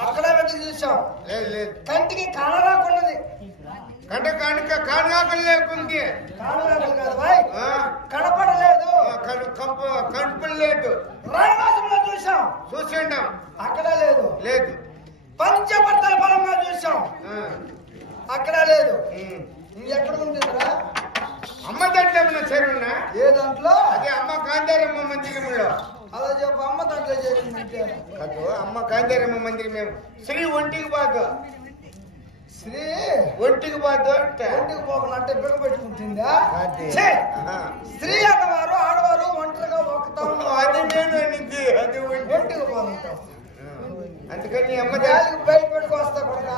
అక్కడ పెట్టి చూసాం. లేదు కంటికి కానరాకున్నది. కంట కానుక కానుగాకలు లేకుంది. కానరాకులు కాదు బాయ్, కనపడలేదు. కంటుపడి లేదు. రణవాసంలో చూసాం. చూసిండాం. అక్కడ లేదు. లేదు. పంచభర్తల బలంగా చూసాం. అక్కడ లేదు. ఎక్కడ ఉంటుందిరా? అమ్మ దాంట్లో ఏమన్నా చేరున్నా? ఏ దాంట్లో? అదే అమ్మ గాంధారమ్మ మందిరంలో. అలా చెప్పు. అమ్మ దాంట్లో చేరిందంటే కాదు, అమ్మ గాంధారమ్మ మందిరం. మేము శ్రీ ఒంటికి బాదు. శ్రీ ఒంటికి బాదు అంటే ఒంటికి పోకున్నట్టే బిగ పెట్టుకుంటుందా? అదే. స్త్రీ అన్నవారు ఆడవారు ఒంటరిగా ఒకతాం. అది నేను అనేది. అది ఒంటికి పోతుంటాం. అందుకని అమ్మ దానికి బయట పెట్టుకొస్తా కొడక.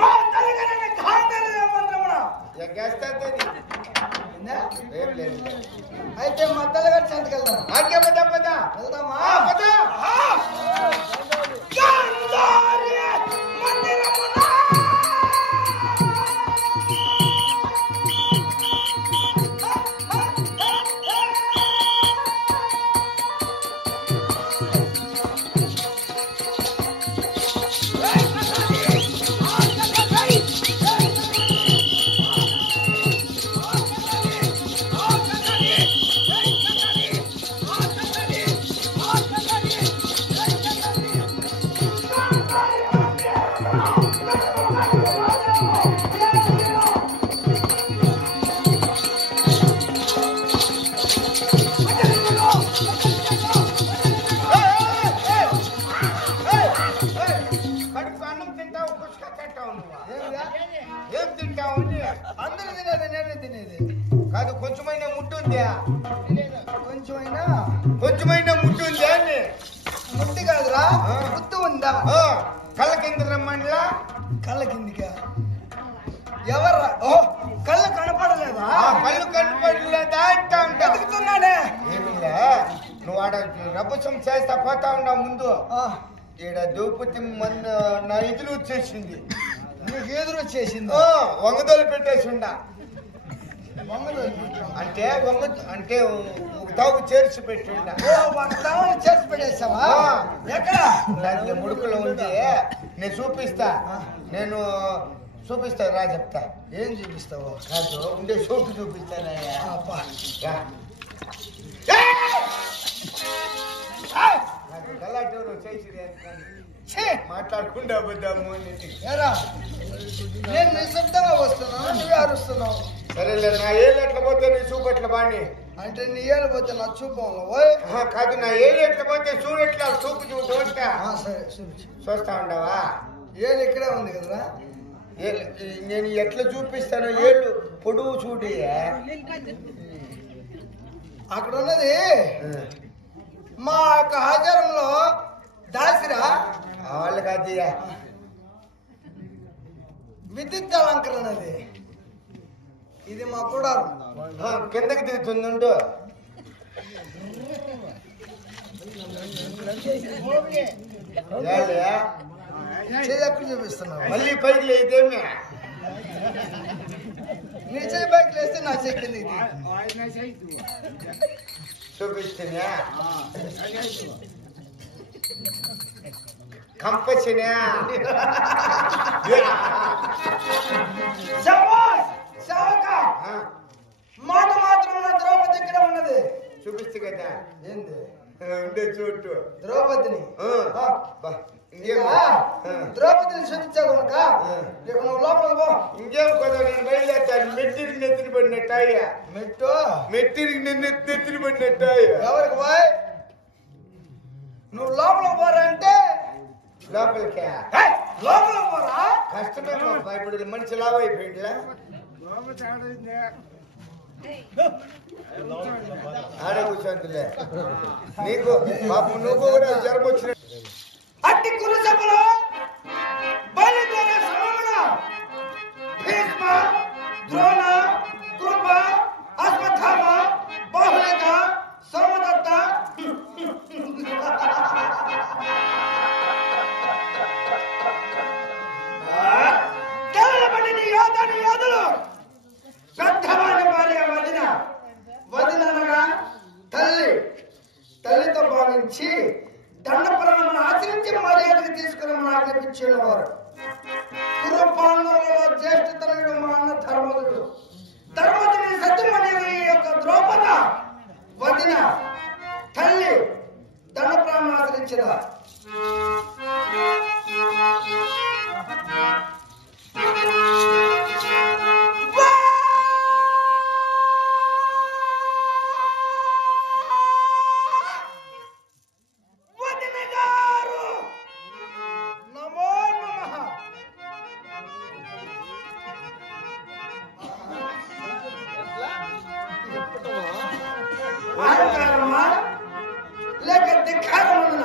మా తల్లిగారి గాంధార మంత్రమున ఏం లేదు. అయితే మా తల్లిగారి సంతకెళ్దాం. వెళ్దామా? ఏం తింటావు? అందరూ తినేది నేనే తినేది కాదు. కొంచెమైనా ముట్టుందా? కొంచెమైనా ముట్టుందా అని. ముట్టి కాదురా, గుర్తు ఉందా? కళ్ళ కింద రమ్మండిలా. కళ్ళ కిందికా? ఎవర్రా? ఓ, కళ్ళు కనపడలేదా? కళ్ళు కనపడలేదా అంటా ఉంటా. వెతుకుతున్నానే. ఏమిలే, నువ్వు ఆడ రభసం చేస్తా పోతా ఉన్నావు ముందు. ఈడ దూపతి నా ఎదురు వచ్చేసింది. నీకు ఎదురు వచ్చేసింది? వంగదోలు పెట్టేసి ఉండా. అంటే అంటే ఒక తావు చేర్చి పెట్టి ఉండా. చేర్చి పెట్టేసావా? ఎక్కడ? దానికి ముడుకులో ఉంది. నేను చూపిస్తా రా. చెప్తా. ఏం చూపిస్తావు? కాదు, ఉండే చోటు చూపిస్తానయ్యా. గలాటూరు చేసి మాట్లాడకుండా పోద్దాము. నేను నిశ్శబ్దంగా వస్తున్నాను, నువ్వే అరుస్తున్నావు. సరేలే, నా ఏళ్ళు ఎట్లా పోతే నీ చూపు ఎట్లా బాని. అంటే నీ ఏళ్ళు పోతే నా చూపు కాదు, నా ఏళ్ళు ఎట్లా పోతే చూడు ఎట్లా చూపు చూస్తా. సరే చూపించు. చూస్తా ఉండవా? ఏళ్ళు ఇక్కడే ఉంది కదరా. నేను ఎట్లా చూపిస్తాను? ఏళ్ళు పొడుగు చూడి. అక్కడ ఉన్నది మా యొక్క ఆచారంలో దాసిరా. వాళ్ళు కాదు, విద్యుత్ అలంకరణ. ఇది మా కూడా కిందకి దిగుతుంది. ఎక్కడ చూపిస్తున్నావు? మళ్ళీ పైకి లేదేమే. నీ చేయి పైకి లేస్తే నా చేయి కింద చూపిస్తున్నా. కంపచ్చినా మాట మాత్రం ద్రౌపది ఇక్కడ ఉన్నది. చూపిస్తు కదా. ఏంది ఉండే చోటు ద్రౌపదిని? ద్రౌపదిని చూపించావు కనుక ఇక నువ్వు లోపలికి పో. ఇంకేం కదా, నేను బయలుదేరుతాను. మెట్టిరికి నెత్తిని పడినట్టాయ్యా. మెట్టిరికి నెత్తిని పడినట్టాయ్యా. ఎవరికి పోయి నువ్వు లోపలికి పోరా అంటే లోపలికి పోరా. కష్టమే ఇప్పుడు మనిషి లావు అయిపోయిందిలా. ఆడ కూర్చోంతులే. నీకు పాపం నువ్వు కూడా జ్వరం వచ్చిన అట్టి కుల సభలో బయలుదేరే సమయమున భీష్మ, ద్రోణ, కృప, అశ్వత్థామ, బాహుళిక, సోమదత్త తెల్లబడిన యోధులు పెద్దవాడి భార్య వదిననగా తల్లితో భావించి దండ ప్రమాణం ఆచరించి మరి ఆజ్ఞాపించేవారు. కురుపాండవులలో జ్యేష్ఠతనుడు మా అన్న ధర్మదుడు. ధర్మదుని సత్యమని ఈ యొక్క ద్రౌపద వదిన తల్లి దండప్రాణం ఆచరించదా. లేక ధిక్కారముందున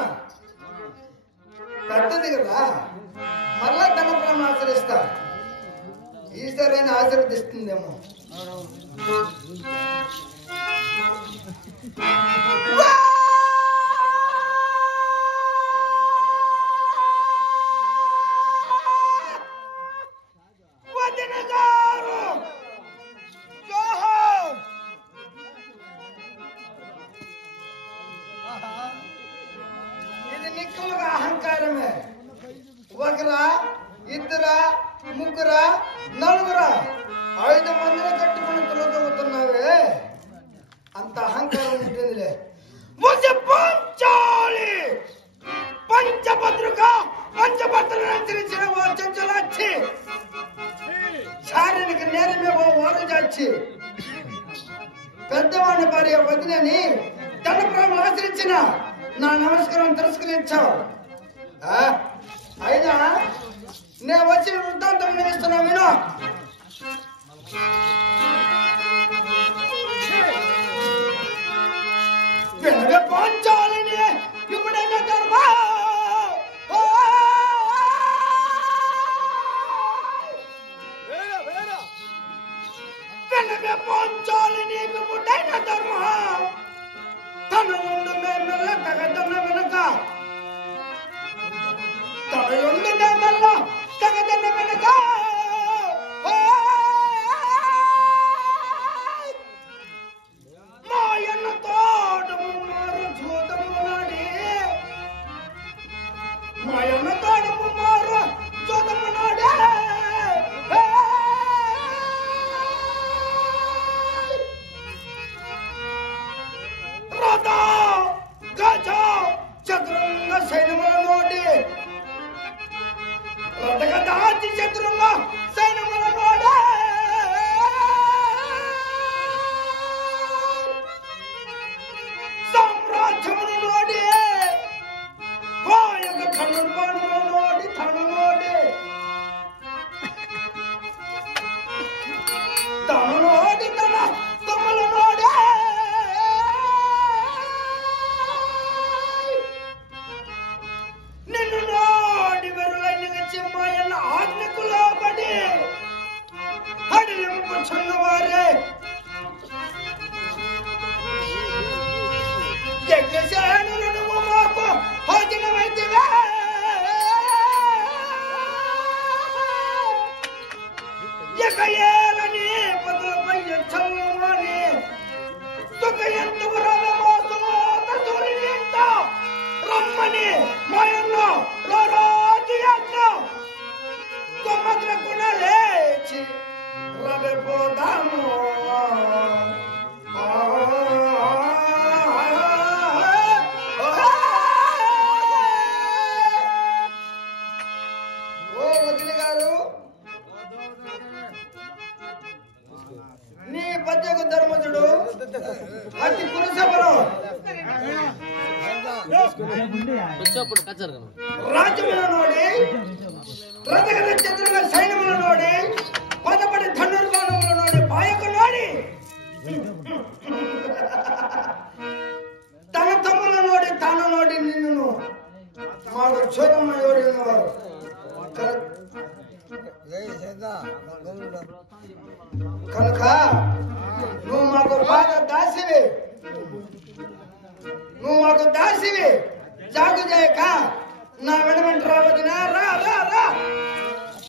పెద్దది కదా, మళ్ళా దండప్రాణం ఆచరిస్తా. ఈసారైనా ఆశీర్వదిస్తుందేమో. ఇది నిక్కులుగా అహంకారమే. ఒకరా, ఇద్దరా, ముగ్గురా, నలుగురా, 5 మందిని కట్టుకుని తులతూగుతున్నావే, అంత అహంకారం ఉంటుందిలే. పంచాలి పంచభద్రుగా పంచభద్రులను అంతరించిన ఓ చంచలాచి, శారీరక నేరమే ఓ ఓరజాచి, పెద్దవాడి భార్య వదినని దండప్రాణం ఆచరించిన నా నమస్కారం తిరస్కరించావు. అయినా నేను వచ్చిన వృత్తాంతం నిలుస్తున్నా విను. వెనక పంచాలని ఇప్పుడైనా ధర్మ వెనక పంచాలని ఇప్పుడైనా ధర్మ తన ముందు మేమెల్ల తగదన్న వెనక తన ముందు మేమెల్ల తగదన్న వెనక మాయన్న తోటము మారు జూతము నాడి, మాయన్న తోటము మారు జూతము నాడే, రథ గజ చతురంగ సైన్యముల నోటి, రథ గజాతి చతురంగ సైన్యముల నోడే, సామ్రాజ్యమును నోడి, వాయక ధనుర్బాణముల నోడి, ధను నోడి, తను నోడి, తన తమ్ముల నోడే, నిన్ను నోడి వెరులైన చెమ్మాయన్న ఆజ్ఞకు లోబడి అడిలింపు చున్నవారే యజ్ఞశానులు నువ్వు మాకు భోజనమైతివే, ఇక ఏలని పదులపై చల్లమని సుఖ ఎంత మోసమోత సూర్యునింత రమ్మని మాయన్న రోజు యజ్ఞ కొమ్మగ్రకున లేచి రవిపోదాము. ఓ వదిలి గారు, నీ పద్యకు ధర్మజుడు అతి పురుషబలం రాజ్యముల నోడి, రథగల చతురుల సైన్యముల నోడి, పదపడి ధనుర్బాణముల నోడి, పాయకు నోడి, తన తమ్ముల నోడి, తాను నోడి నిన్ను మాకు చోదమ్మ ఎవరు ఉన్నవారు కనుక నువ్వు మాకు బాగా దాసివి, నువ్వు మాకు దాసివి. జాగు చేయక నా వెంట రావద్దునా, రా రా రా